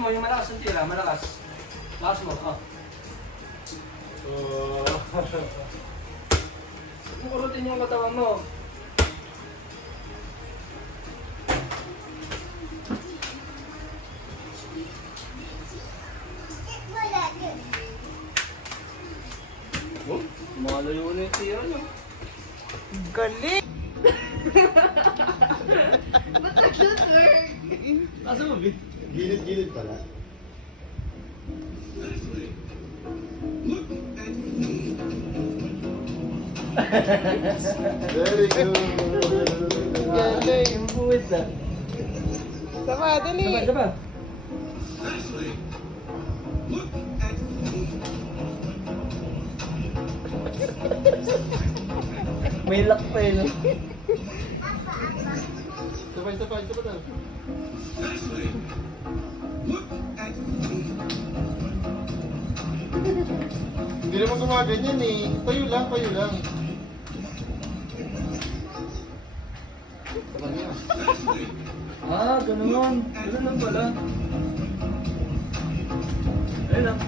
mo, yung malakas ang tira, malakas. Lakas mo, oh. Kukurutin yung katawan mo. Oh, malayo na yung tira nyo. Galing! Ba't nag-work? Asa mo, Vic? Gilid-gilid pala. Very good. Galing! Yung buwit na. Sama, dali! Saba. May lock pa eh, no? Sabay na. Hindi naman gumaganyan eh. Payo lang. Sabay niya. Ah, ganun. Ganun lang pala. Ayun lang.